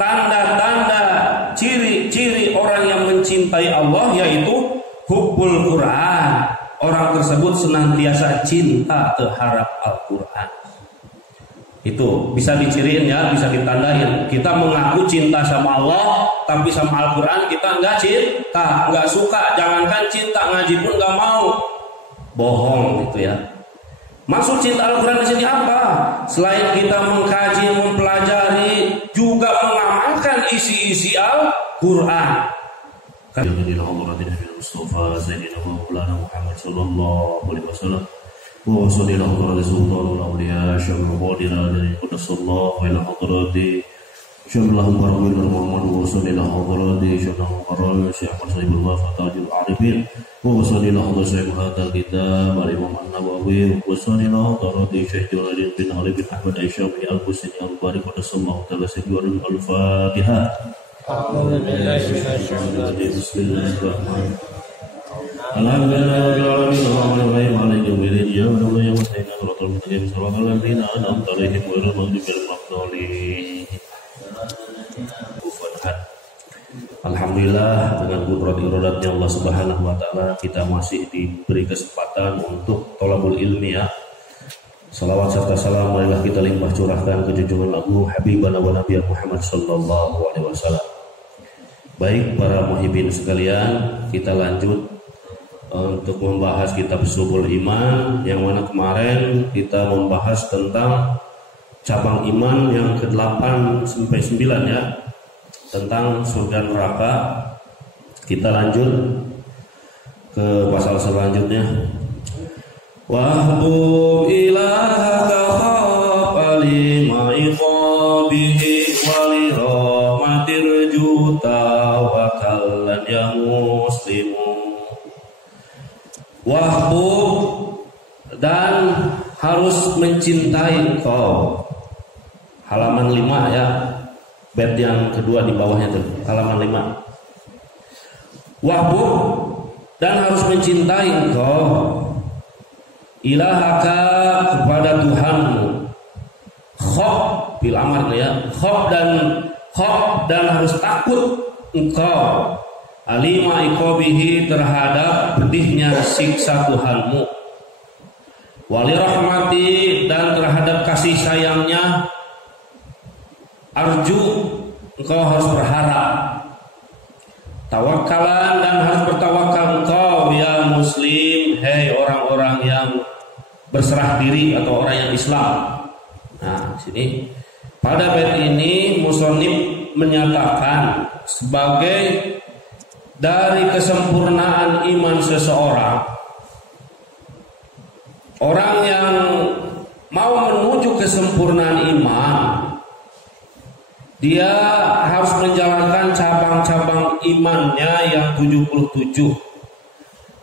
tanda-tanda ciri-ciri orang yang mencintai Allah yaitu hubbul Quran. Orang tersebut senantiasa cinta terhadap Al-Quran. Itu bisa diciriin ya, bisa ditandain. Kita mengaku cinta sama Allah, tapi sama Al-Quran kita enggak cinta, enggak suka. Jangankan cinta, ngaji pun enggak mau. Bohong gitu ya. Maksud cinta Al-Quran di sini apa? Selain kita mengkaji, mempelajari, juga mengamalkan isi-isi Al-Quran. Alhamdulillah Mustafa Sayyidina Maulana Muhammad sallallahu alaihi wasallam. Wa sallallahu ala rasulillah awliya syamul qadira dari qudsallahu ila hadrati syamullahu barakul Muhammad wa sallallahu hadrati syamullahu barakul Syekh Muhammad Fatajul Arifin wa sallallahu ala Syekh hadal kitab al-Imam An-Nawawi wa sallallahu hadrati Syekh Jalal bin Ali bin Ahmad Aisyami al-Husni al-Barik qudsallahu ta'ala sayyidul al-Fatihah. Bismillahirrahmanirrahim. Alhamdulillah dengan qudrat iradatnya Allah Subhanahu wa taala kita masih diberi kesempatan untuk thalabul ilmi ya. Salawat serta salam marilah kita limpah curahkan ke junjungan Agung Habibana wa Nabi Muhammad sallallahu alaihi wasallam. Baik para muhibbin sekalian, kita lanjut untuk membahas kitab Subul Iman yang mana kemarin kita membahas tentang cabang iman yang ke-8 sampai 9 ya, tentang surga neraka. Kita lanjut ke pasal selanjutnya. Wahbu ilahaka khafali ma'iqabihi wali rahmatir juta wa kallan ya muslimu. Wahbu dan harus mencintai engkau. Halaman 5 ya, bait yang kedua di bawahnya tuh, halaman 5. Wahbu dan harus mencintai engkau ilahaka kepada Tuhanmu. Khaf bil amar ya, khaf dan harus takut engkau alima iqabihi terhadap pedihnya siksa Tuhanmu, wali rahmati dan terhadap kasih sayangnya, arju engkau harus berharap, tawakalan dan harus bertawakal engkau ya muslim, hei orang-orang yang berserah diri atau orang yang Islam. Nah, sini pada bait ini musannif menyatakan sebagai dari kesempurnaan iman seseorang, orang yang mau menuju kesempurnaan iman, dia harus menjalankan cabang-cabang imannya yang 77.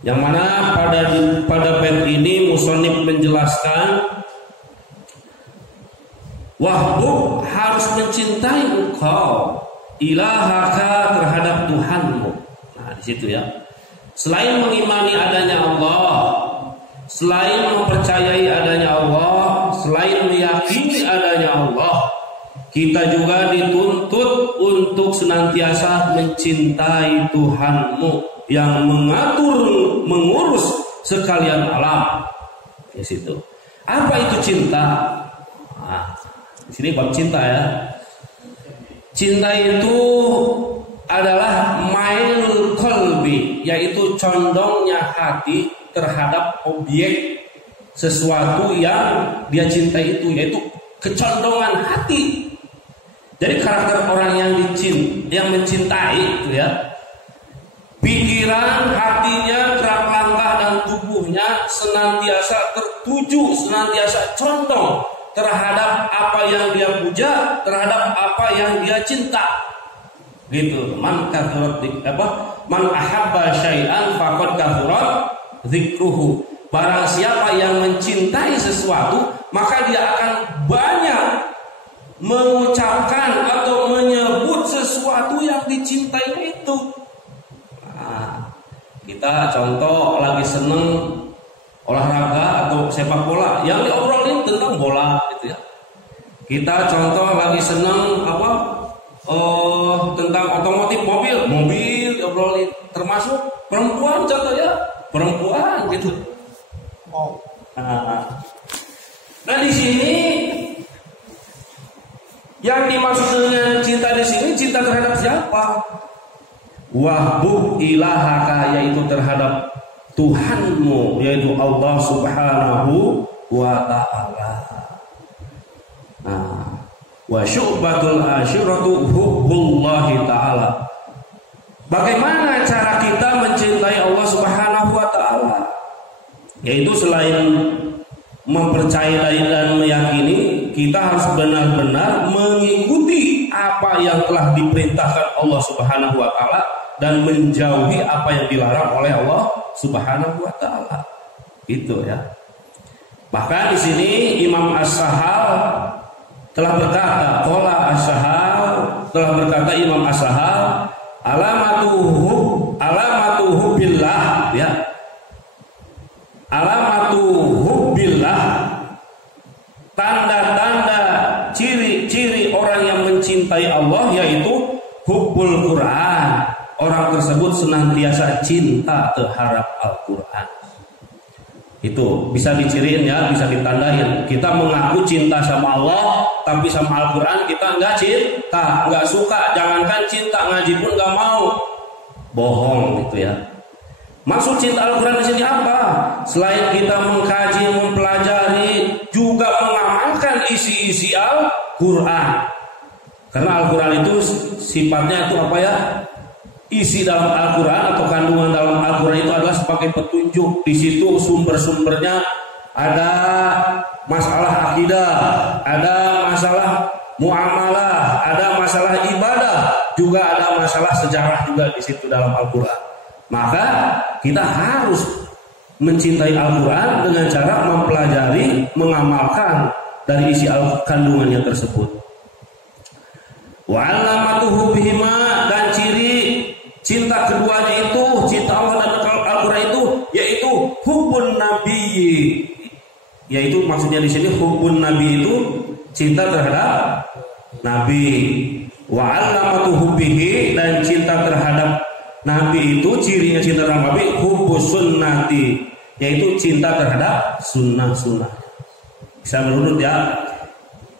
Yang mana pada bait ini musannif menjelaskan wahbu harus mencintai engkau ilahaka terhadap Tuhanmu. Nah, di situ ya. Selain mengimani adanya Allah, selain mempercayai adanya Allah, selain meyakini adanya Allah, kita juga dituntut untuk senantiasa mencintai Tuhanmu yang mengatur, mengurus sekalian alam. Di situ. Apa itu cinta? Nah, di sini bab cinta ya. Cinta itu adalah mailul qalbi, yaitu condongnya hati terhadap objek sesuatu yang dia cintai itu, yaitu kecondongan hati. Jadi karakter orang yang mencintai itu ya, pikiran, hatinya, gerak langkah dan tubuhnya senantiasa tertuju, senantiasa condong terhadap apa yang dia puja, terhadap apa yang dia cinta. Gitu. Man ahabba syai'an faqad kathurat dzikruhu. Barang siapa yang mencintai sesuatu, maka dia akan banyak mengucapkan atau menyebut sesuatu yang dicintainya itu. Nah, kita contoh lagi seneng olahraga atau sepak bola, yang diobrolin tentang bola gitu ya. Kita contoh lagi seneng tentang otomotif, mobil diobrolin, termasuk perempuan contohnya, perempuan gitu. Nah di sini yang dimaksud dengan cinta di sini cinta terhadap siapa? Wahbub ilahaka, yaitu terhadap Tuhanmu, yaitu Allah Subhanahu wa ta'ala. Wa syu'batul asyiratu hubbullahi ta'ala. Bagaimana cara kita mencintai Allah Subhanahu wa ta'ala? Yaitu selain mempercayai dan meyakini, kita harus benar-benar mengikuti apa yang telah diperintahkan Allah Subhanahu wa ta'ala dan menjauhi apa yang dilarang oleh Allah Subhanahu wa ta'ala. Itu ya. Bahkan di sini Imam As-Sahal telah berkata, qala As-Sahal telah berkata Imam As-Sahal, alamatuhu billah ya. Alamatuhu billah, tanda-tanda ciri-ciri orang yang mencintai Allah yaitu hubbul Quran. Orang tersebut senantiasa cinta terhadap Al-Quran. Itu bisa diciriin ya, bisa ditandain. Kita mengaku cinta sama Allah, tapi sama Al-Quran kita nggak cinta, nggak suka. Jangankan cinta, ngaji pun nggak mau. Bohong gitu ya. Maksud cinta Al-Quran di sini apa? Selain kita mengkaji, mempelajari, juga mengamalkan isi-isi Al-Quran. Karena Al-Quran itu sifatnya itu apa ya? Isi dalam Al-Quran atau kandungan dalam Al-Quran itu adalah sebagai petunjuk. Di situ sumber-sumbernya ada masalah akidah, ada masalah muamalah, ada masalah ibadah, juga ada masalah sejarah juga di situ dalam Al-Quran. Maka kita harus mencintai Al-Quran dengan cara mempelajari, mengamalkan dari isi kandungannya tersebut. Wa alamatuhu bihima, dan ciri cinta keduanya itu, cinta Allah dan Al-Quran itu, yaitu hubbun nabiyyi. Yaitu maksudnya di sini hubbun nabi itu cinta terhadap Nabi. Wa alamatuhu bihi, dan cinta terhadap Nabi itu cirinya cinta terhadap Nabi hubbus sunnati, yaitu cinta terhadap sunnah-sunnah. Bisa berurut ya.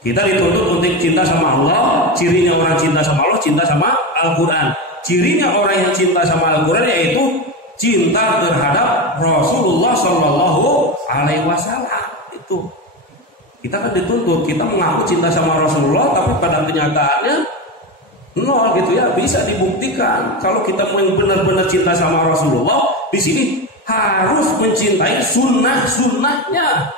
Kita dituntut untuk cinta sama Allah. Cirinya orang cinta sama Allah, cinta sama Al-Quran. Cirinya orang yang cinta sama Al-Quran yaitu cinta terhadap Rasulullah Shallallahu Alaihi Wasallam. Itu kita kan dituntut, kita mengaku cinta sama Rasulullah, tapi pada kenyataannya nol gitu ya. Bisa dibuktikan kalau kita benar-benar cinta sama Rasulullah, di sini harus mencintai sunnah-sunnahnya.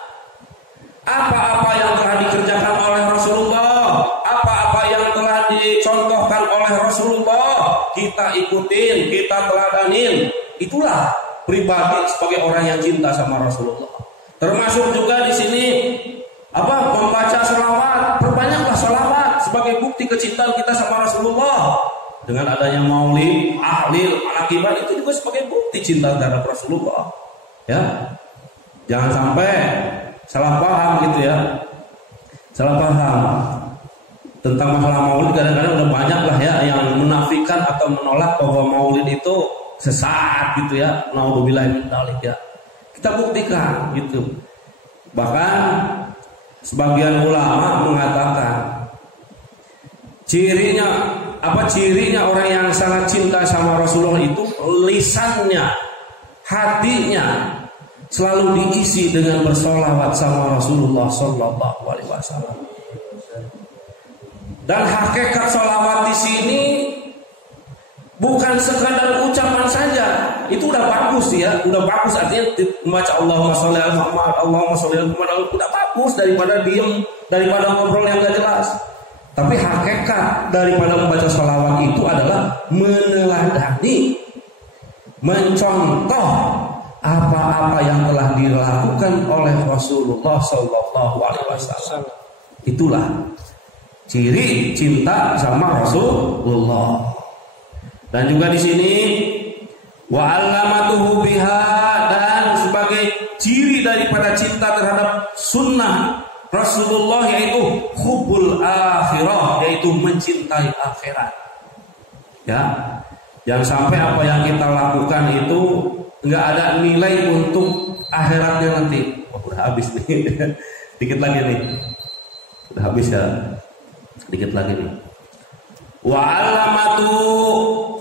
Apa-apa yang telah dikerjakan oleh Rasulullah, apa-apa yang telah dicontohkan oleh Rasulullah, kita ikutin, kita teladanin. Itulah pribadi sebagai orang yang cinta sama Rasulullah. Termasuk juga di sini membaca sholawat. Perbanyaklah sholawat sebagai bukti kecintaan kita sama Rasulullah. Dengan adanya maulid, ahlil, manakiban, itu juga sebagai bukti cinta terhadap Rasulullah. Ya, jangan sampai salah paham gitu ya. Salah paham tentang masalah maulid. Kadang-kadang udah banyak lah ya yang menafikan atau menolak bahwa maulid itu sesat gitu ya. Naudzubillah min dzalik ya. Kita buktikan gitu. Bahkan sebagian ulama mengatakan cirinya orang yang sangat cinta sama Rasulullah itu lisannya, hatinya selalu diisi dengan bersolawat sama Rasulullah Sallallahu Alaihi Wasallam. Dan hakikat solawat di sini bukan sekadar ucapan saja, itu udah bagus ya, udah bagus artinya membaca Allahumma sholli ala Muhammad, Allahumma sholli ala Muhammad, udah bagus daripada diem, daripada ngobrol yang gak jelas. Tapi hakikat daripada membaca sholawat itu adalah meneladani, mencontoh apa-apa yang telah dilakukan oleh Rasulullah Sallallahu Alaihi Wasallam. Itulah ciri cinta sama Rasulullah. Dan juga di sini wa alamatuhu biha, dan sebagai ciri daripada cinta terhadap sunnah Rasulullah, yaitu hubbul akhirah, yaitu mencintai akhirat. Ya, jangan sampai apa yang kita lakukan itu nggak ada nilai untuk akhiratnya nanti. Oh, udah habis nih, dikit lagi nih, udah habis ya, dikit lagi nih. Wa alamatu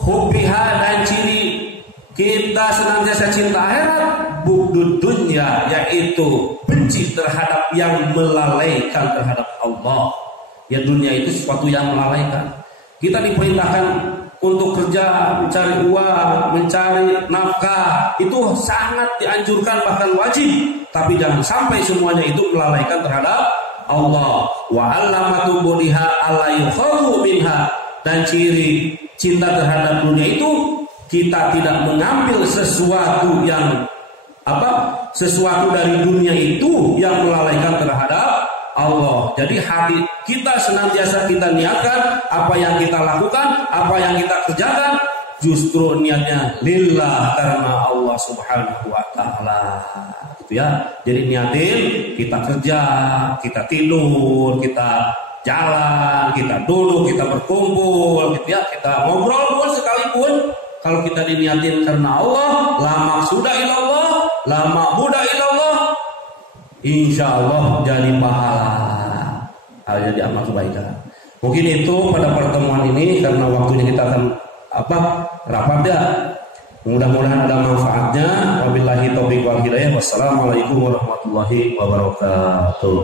hubbiha, dan ciri kita senantiasa cinta akhirat, bugdud dunya, yaitu benci terhadap yang melalaikan terhadap Allah. Ya, dunia itu sesuatu yang melalaikan. Kita diperintahkan untuk kerja, mencari uang, mencari nafkah, itu sangat dianjurkan, bahkan wajib. Tapi jangan sampai semuanya itu melalaikan terhadap Allah. Wa alamatu budiha ala yukhawu minha, dan ciri cinta terhadap dunia itu kita tidak mengambil sesuatu yang sesuatu dari dunia itu yang melalaikan terhadap Allah. Jadi hati kita senantiasa kita niatkan, apa yang kita lakukan, apa yang kita kerjakan, justru niatnya lillah, karena Allah Subhanahu wa taala. Gitu ya. Jadi niatin kita kerja, kita tidur, kita jalan, kita duduk, kita berkumpul, gitu ya, kita ngobrol pun sekalipun, kalau kita diniatin karena Allah, la maqsuda ilallah, la ma'buda ilallah, insya Allah jadi pahala, jadi amal kebaikan. Mungkin itu pada pertemuan ini, karena waktunya kita akan rapat ya. Mudah-mudahan ada manfaatnya. Wabillahi taufiq wal hidayah. Wassalamualaikum warahmatullahi wabarakatuh.